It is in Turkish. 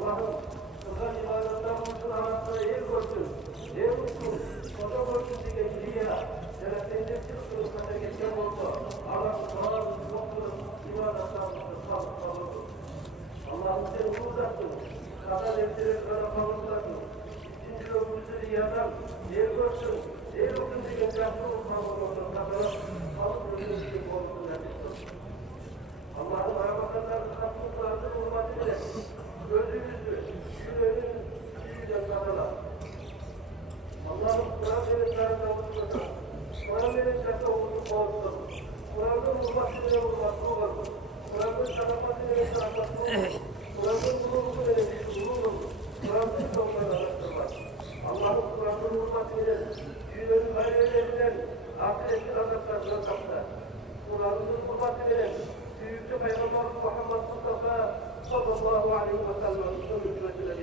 Allah'ım kılgan ibadetlerimizin arasında yer koysun, yer tutsun, koca koysun diye dünya, şereflenecek kılıklara geçen olsa, Allah'ın sağlığı, yokluğu, ibadetlerimizin sağlıkta olsun. Allah'ım seni uzaksın, kadar ettirir, kadar kavursaksın. İkinci ömrümüzü dünyadan yer koysun, yer olsun diye yaptığımız kavursaksın, kadar kavursaksın diye olsun demiştir. Allah'ım arabakanlarını kaplıklarını hürmetine, gözümüzü, yüreğin yüzüyle kanala. Allah'ım Kur'an verin karına olsun, Kur'an verin şaka olsun, Kur'an'ın hürmetine olmasın olmasın, Kur'an'ın şakafatine ve şakafatine olmasın, Kur'an'ın gururunu verin, gururunu, Kur'an'ın sonlarına araştırmaz. Allah'ım Kur'an'ın hürmetine, yüreğin hayallerinden, ahiretin azaplarına kaplar. Kur'an'ın hürmetine, Büyükçe Peygamber Muhammed Mustafa sallallahu aleyhi ve sellem'in hürmetine